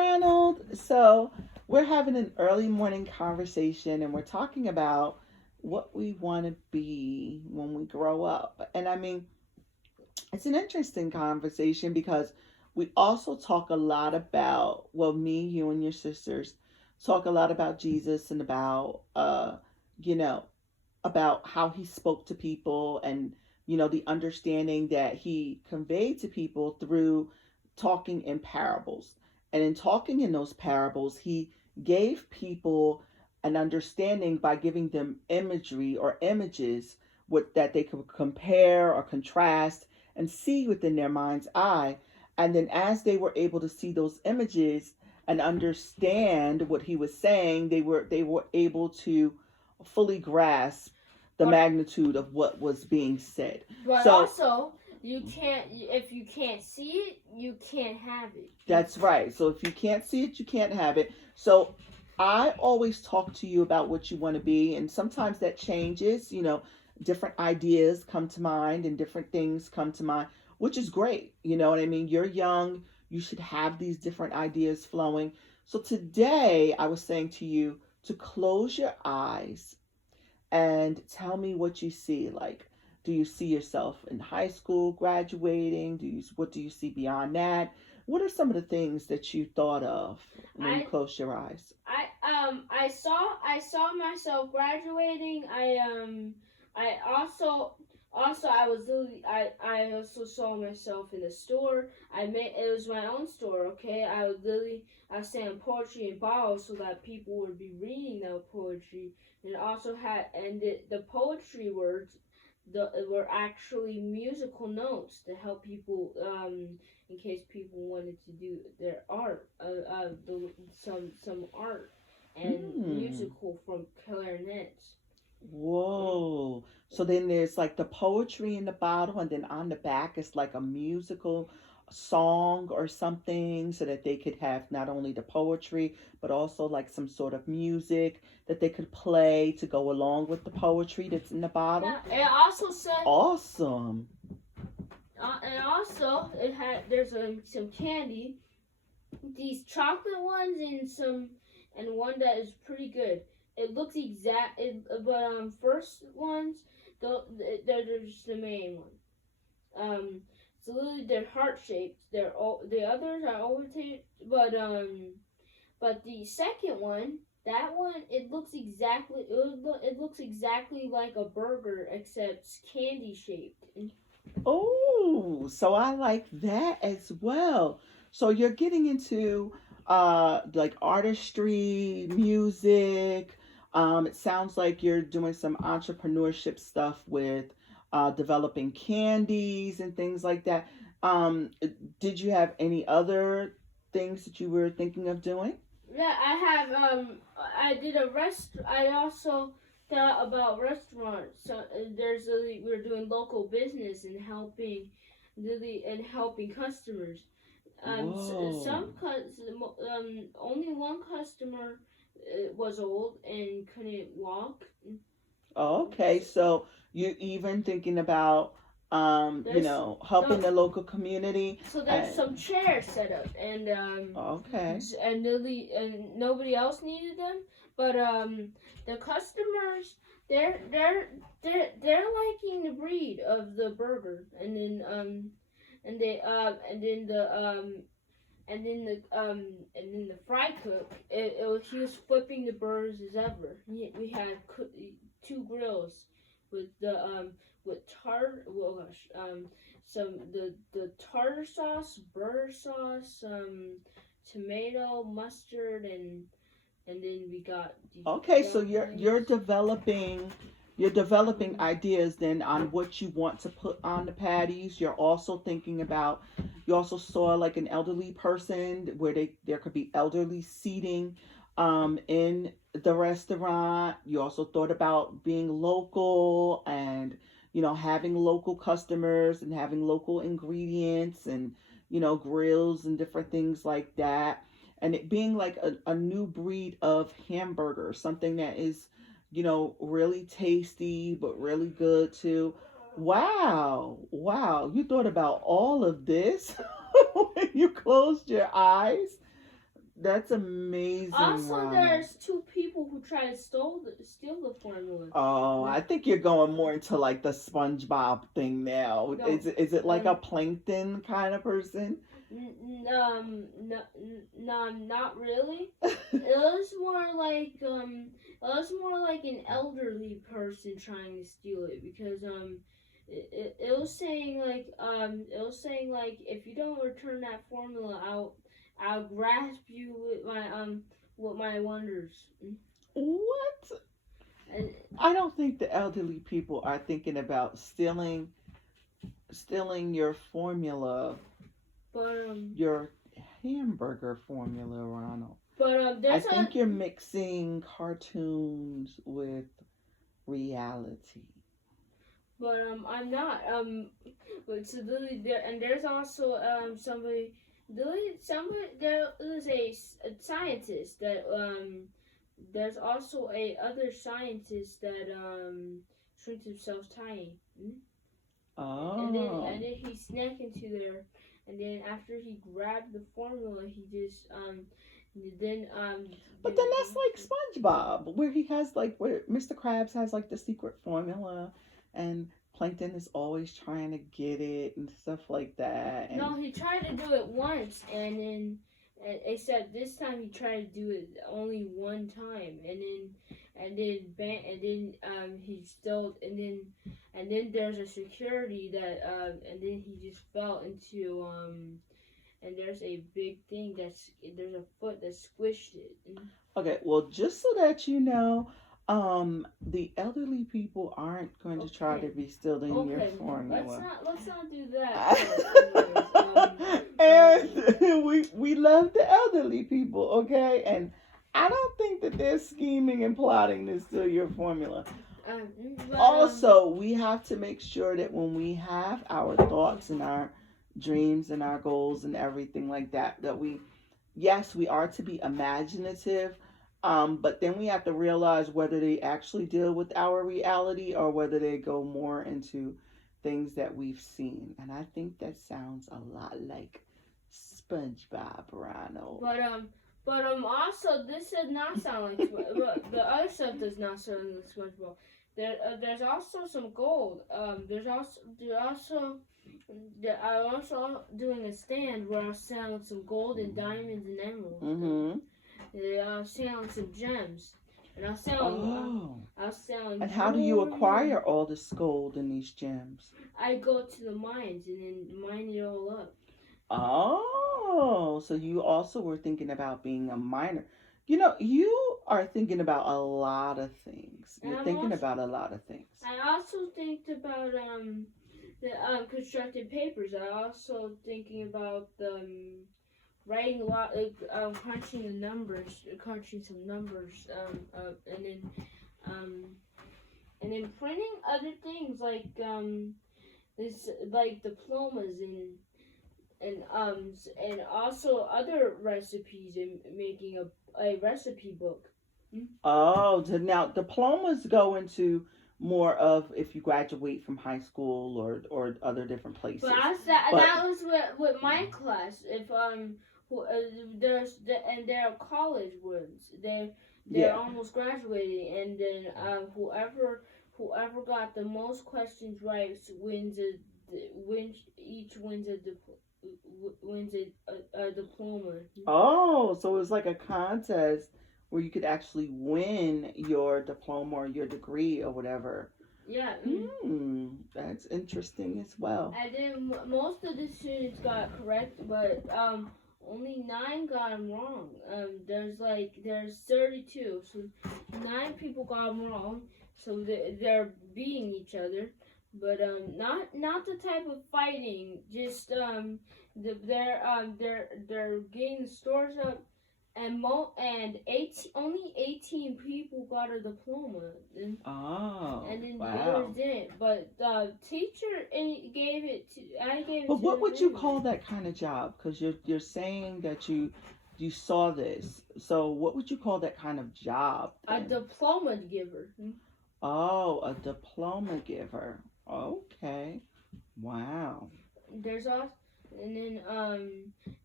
Ronald. So, we're having an early morning conversation and we're talking about what we want to be when we grow up. And I mean, it's an interesting conversation because we also talk a lot about, well, me, you, and your sisters talk a lot about Jesus and about, you know, about how he spoke to people and the understanding that he conveyed to people through talking in parables. And in talking in those parables, he gave people an understanding by giving them imagery or images that they could compare or contrast and see within their mind's eye. And then as they were able to see those images and understand what he was saying, they were able to fully grasp the But magnitude of what was being said. but So also you can't if you can't see it, you can't have it. that's right. So if you can't see it, you can't have it. So I always talk to you about what you want to be, and sometimes that changes. Different ideas come to mind and different things come to mind, which is great. You know what I mean? You're young, you should have these different ideas flowing. So today I was saying to you to close your eyes and tell me what you see. Like, do you see yourself in high school graduating? What do you see beyond that? What are some of the things that you thought of when you I close your eyes? I saw myself graduating. I was literally I also saw myself in the store. It was my own store. Okay, I was saying poetry in bottles so that people would be reading the poetry, and also had and the poetry words were actually musical notes to help people in case people wanted to do their art some art and Hmm. musical from clarinets. Whoa. So then there's like the poetry in the bottle, and then on the back is like a musical song or something so that they could have not only the poetry, but also like some sort of music that they could play to go along with the poetry that's in the Yeah, bottle. it also said, Awesome. and also it had there's some candy, these chocolate ones and one that is pretty good. It looks but first ones they're just the main one. So literally they're heart shaped. The others are overtaken, but the second one, that one, it looks exactly like a burger except it's candy shaped. Oh, so I like that as well. So you're getting into like artistry, music. It sounds like you're doing some entrepreneurship stuff with developing candies and things like that. Um, did you have any other things that you were thinking of doing? Yeah, I did a rest. I also thought about restaurants. So we're doing local business and helping customers. Whoa. Only one customer was old and couldn't walk. Okay, so you're even thinking about There's helping no, the local community so there's some and chairs set up, okay. and nobody else needed them, but the customers they're liking the breed of the burger, and they and then the fry cook, he was flipping the burgers as ever. We had two grills with the with tar well gosh some the tartar sauce, burger sauce, tomato, mustard, and then we got the Okay, so dumplings. you're developing Mm-hmm. ideas then on what you want to put on the patties. You're also thinking about you also saw like an elderly person where there could be elderly seating in the restaurant. You also thought about being local and having local customers and having local ingredients and grills and different things like that, and it being like a new breed of hamburger, something that is, really tasty but really good too. Wow, wow, you thought about all of this when you closed your eyes. That's amazing. Also, Ronald. there's two people who try to steal the formula. Oh, I think you're going more into like the SpongeBob thing now. No, Is it like a plankton kind of person? No, not really. It was more like an elderly person trying to steal it because it was saying like if you don't return that formula, I'll grasp you with my wonders. What? And I don't think the elderly people are thinking about stealing your formula, but your hamburger formula, Ronald. I there's think you're mixing cartoons with reality. but I'm not but so there's also there is a scientist that there's also a other scientist that shrinks himself tiny. Oh. And then he snuck into there, and then after he grabbed the formula, he just then But then that's like SpongeBob, where he has like where Mr. Krabs has like the secret formula, and Plankton is always trying to get it and stuff like that. And no, he tried to do it once, and then except this time he tried to do it only one time, and then he still and then there's a security that and then he just fell into and there's a big thing there's a foot that squished it. Okay, well, just so that you know, the elderly people aren't going to try to be stealing your formula. Let's not do that. And we love the elderly people, okay? And I don't think that they're scheming and plotting to steal your formula. Also, we have to make sure that when we have our thoughts and our dreams and our goals and everything like that, that we are to be imaginative, but then we have to realize whether they actually deal with our reality or whether they go more into things that we've seen. And I think that sounds a lot like SpongeBob, Ronald. But also this does not sound like the other stuff does not sound like SpongeBob. There's also some gold. I'm also doing a stand where I'm selling some gold and diamonds and emeralds. Mm-hmm. I'm selling some gems, and I'm selling. And how do you acquire all this gold and these gems? I go to the mines and then mine it all up. Oh, so you also were thinking about being a miner. You know, you are thinking about a lot of things. You're thinking about a lot of things. I also think about the constructed papers. I also thinking about writing a lot, crunching some numbers, and then printing other things like like diplomas and also other recipes and making a recipe book. Oh, so now diplomas go into more of if you graduate from high school or other different places. But that was with my class. If there are college ones. They're almost graduating, and then whoever got the most questions right wins a diploma. Oh, so it's like a contest where you could actually win your diploma or your degree or whatever. Yeah. That's interesting as well. And then most of the students got correct, but only 9 got them wrong. There's 32, so 9 people got them wrong. So they're beating each other, but not the type of fighting. Just they're getting the scores up, and only 18 people got a diploma. And then the others didn't. But the teacher gave it to. I gave it. But to what would you anyway. call that kind of job? Because you're saying that you saw this. So what would you call that kind of job? A diploma giver. Oh, a diploma giver. Okay. Wow. There's also And then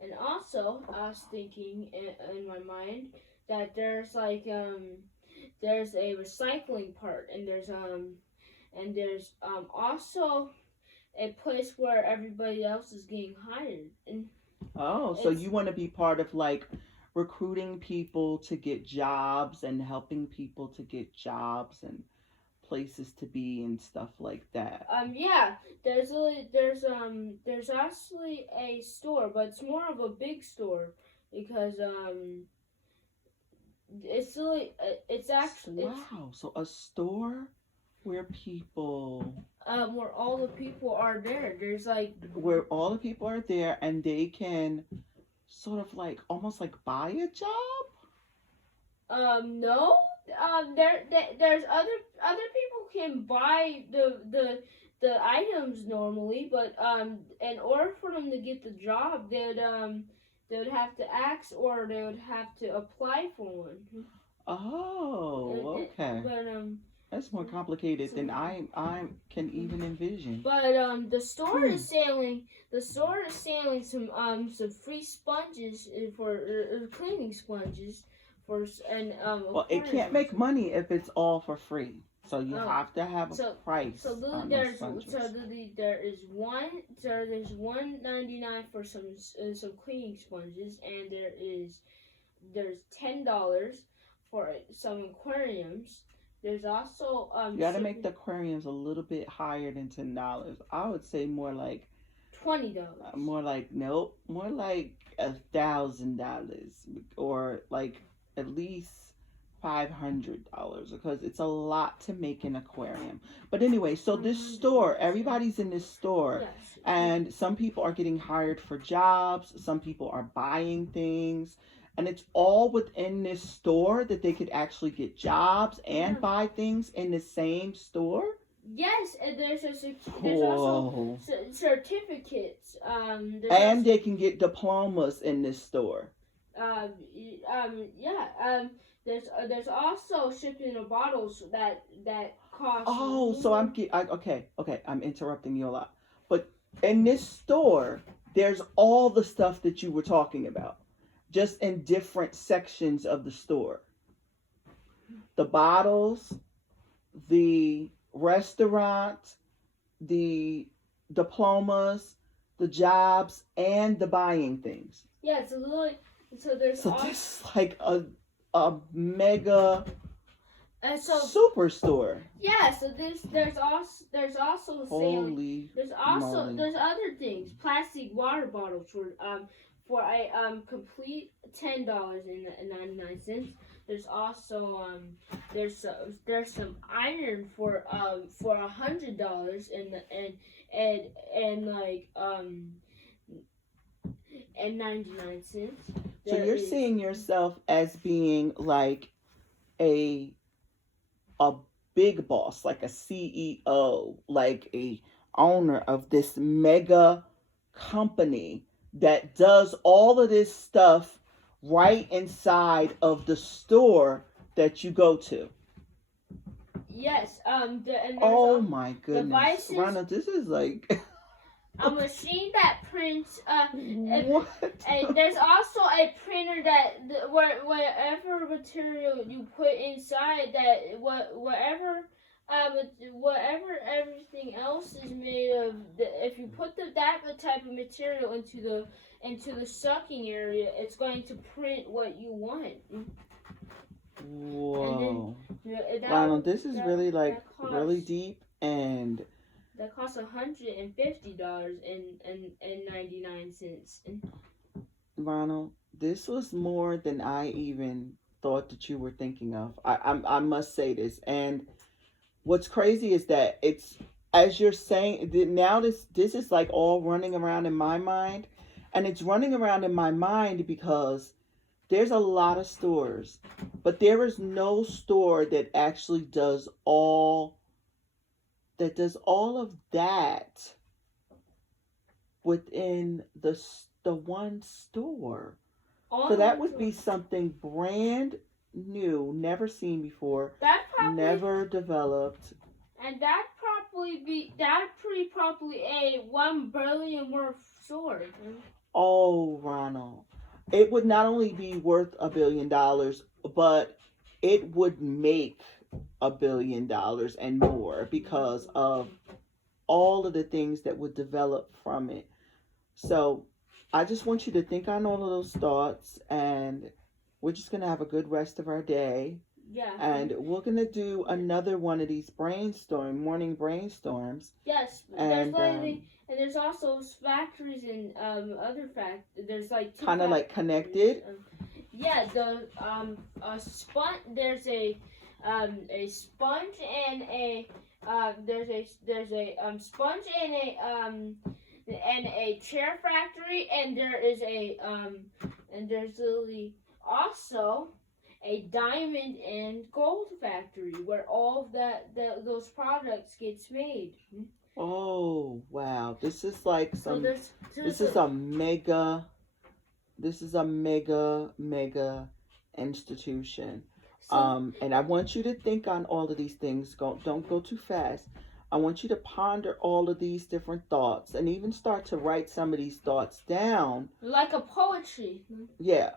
and also I was thinking in my mind that there's a recycling part, and there's also a place where everybody else is getting hired, and Oh, so you want to be part of like recruiting people to get jobs and helping people to get jobs and places to be and stuff like that. yeah, there's actually a store, but it's more of a big store because it's really it's actually Wow, so a store where people where all the people are there. There's like where all the people are there and they can sort of like almost like buy a job. no, there's other people can buy the items normally, but in order for them to get the job, they would have to ask, or they would have to apply for one. Oh, okay. But That's more complicated than I can even envision. But the store is selling some free sponges for cleaning sponges for and Well, it can't make money if it's all for free. So you Oh. have to have a price. So Lily, on there's those sponges. there's $1.99 for some cleaning sponges, and there's $10 for some aquariums. There's also You got to make the aquariums a little bit higher than $10. I would say more like $20. more like nope, more like $1,000 or like at least $500 because it's a lot to make an aquarium. But anyway, so this store, everybody's in this store, Yes. and some people are getting hired for jobs, some people are buying things, and it's all within this store that they could actually get jobs and buy things in the same store. Yes, and there's Cool. also certificates. And they can get diplomas in this store. Yeah. There's also shipping of bottles that cost. Oh, so okay. I'm interrupting you a lot, but in this store, there's all the stuff that you were talking about, just in different sections of the store. The bottles, the restaurant, the diplomas, the jobs, and the buying things. Yeah, so there's So this is like a mega superstore. Yeah, so there's also Holy moly. there's other things. Plastic water bottles for a complete $10.99. There's also there's some iron for $100 and like and 99 cents. So you're seeing yourself as being like a big boss, like a CEO, like a owner of this mega company that does all of this stuff right inside of the store that you go to. Yes. Oh my goodness, devices, Ronald, this is like a machine that prints. What? And there's also a printer that whatever material you put inside, that whatever everything else is made of, if you put that type of material into the sucking area, it's going to print what you want. Whoa. Then, Ronald, this is really like really deep, and that costs $150 and 99 cents. Ronald, this was more than I even thought that you were thinking of. I must say this. And what's crazy is that it's, as you're saying, now this is like all running around in my mind. And it's running around in my mind because there's a lot of stores, but there is no store that actually does all of that within the one store. So that would be something brand new, never seen before, never developed. And that pretty probably a 1 billion worth sword. Oh, Ronald. It would not only be worth $1 billion, but it would make $1 billion and more because of all of the things that would develop from it. So I just want you to think on all of those thoughts, and we're just going to have a good rest of our day. Yeah. And we're going to do another one of these morning brainstorms. Yes. And and there's also factories and other there's like kind of like connected. Yeah, the sponge. There's a sponge and a there's a sponge and a chair factory, and there is and there's literally also a diamond and gold factory where all of those products gets made. Oh wow! This is like some. This is a mega. This is a mega institution. And I want you to think on all of these things. Don't go too fast. I want you to ponder all of these different thoughts and even start to write some of these thoughts down. Like a poetry. Yeah.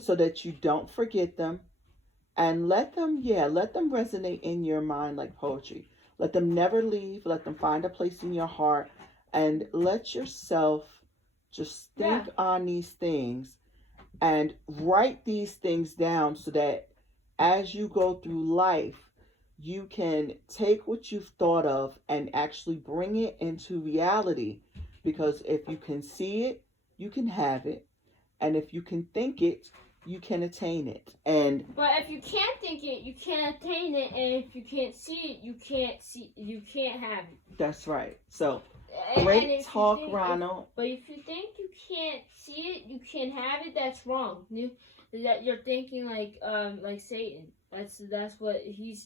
So that you don't forget them, and let them resonate in your mind like poetry. Let them never leave. Let them find a place in your heart, and let yourself just think on these things and write these things down so that as you go through life, you can take what you've thought of and actually bring it into reality. Because if you can see it, you can have it. And if you can think it, you can attain it. But if you can't think it, you can't attain it. And if you can't see it, you can't have it. That's right. So great talk, Ronald. But if you think you can't see it, you can't have it. That's wrong. That you're thinking like Satan. That's what he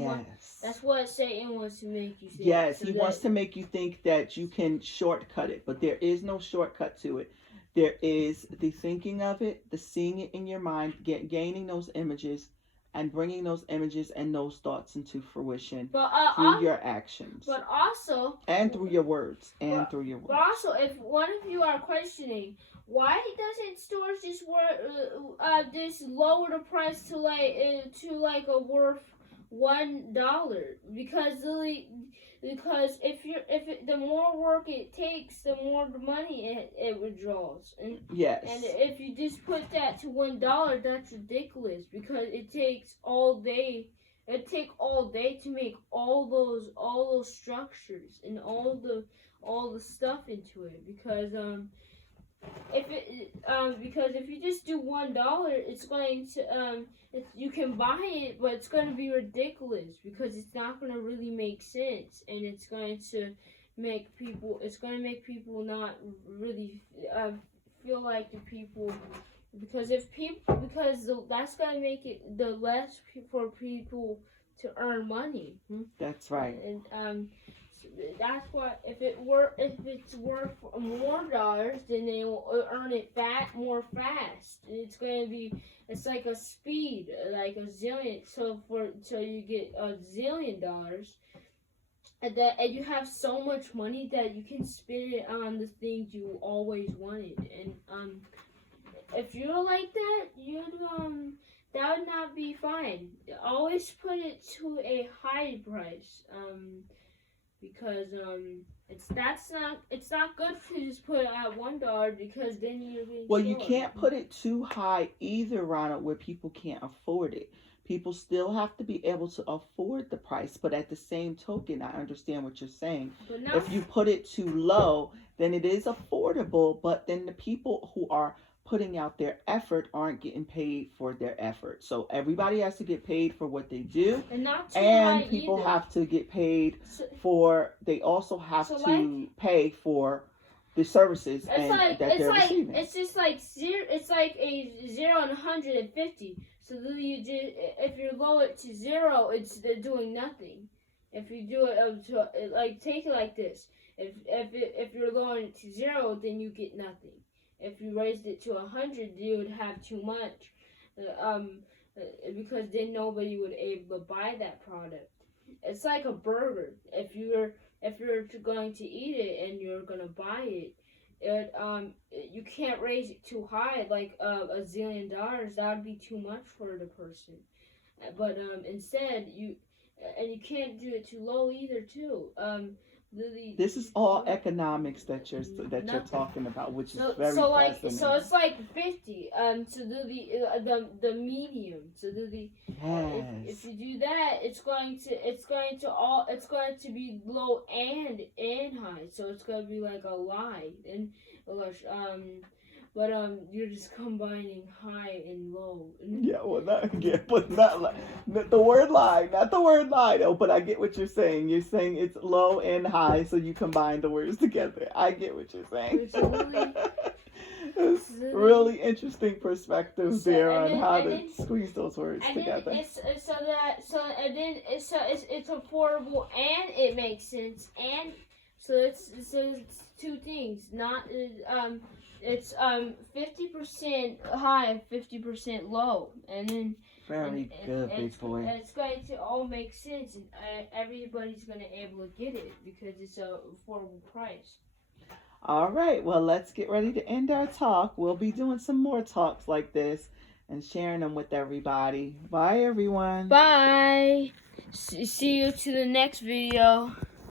wants. That's what Satan wants to make you think. Yes, he wants to make you think that you can shortcut it, but there is no shortcut to it. There is the thinking of it, the seeing it in your mind, gaining those images, and bringing those images and those thoughts into fruition through your actions. But also... And through your words. But also, if one of you are questioning, why doesn't stores just lower the price to like a worth $1? Because the more work it takes, the more the money it withdraws. And if you just put that to $1, that's ridiculous because it takes all day. It takes all day to make all those structures and all the stuff into it. Because if you just do $1, it's going to you can buy it, but it's going to be ridiculous because it's not going to really make sense, and it's going to make people not really feel like the people, because that's going to make it the less for people to earn money. That's right. And that's why if it's worth more dollars, then they will earn it more fast. It's like a speed, like a zillion. So you get $1 zillion, and you have so much money that you can spend it on the things you always wanted. And if you're like that, that would not be fine. Always put it to a high price. Because it's not good to just put it at $1 because then you're getting you can't put it too high either, Ronald, where people can't afford it. People still have to be able to afford the price, but at the same token, I understand what you're saying. If you put it too low, then it is affordable, but then the people who are putting out their effort aren't getting paid for their effort. So everybody has to get paid for what they do, and people have to get paid for. They also have to pay for the services that they're receiving. It's just like zero. It's like a 0 and 150. So if you lower it to 0, it's doing nothing. If you do it like take it like this. If you're lowering it to 0, then you get nothing. If you raised it to 100, you would have too much, because then nobody would able to buy that product. it's like a burger. If you're going to eat it and you're gonna buy it, you can't raise it too high, like a zillion dollars. That would be too much for the person. But instead you can't do it too low either too. This is all economics that you're talking about, which is very fascinating. So it's like 50. To do the medium. To do the if you do that, it's going to be low and high. So it's going to be like a line and but you're just combining high and low. Yeah, well, not like the word lie, not the word lie though. But I get what you're saying. You're saying it's low and high, so you combine the words together. I get what you're saying. It's really interesting perspective there on how to squeeze those words together. It's affordable and it makes sense, and so it's two things. Not it's 50% high, 50% low, and then very good, big boy. It's going to all make sense, and everybody's going to be able to get it because it's a affordable price. All right, well, let's get ready to end our talk. We'll be doing some more talks like this and sharing them with everybody. Bye, everyone. Bye. See you to the next video.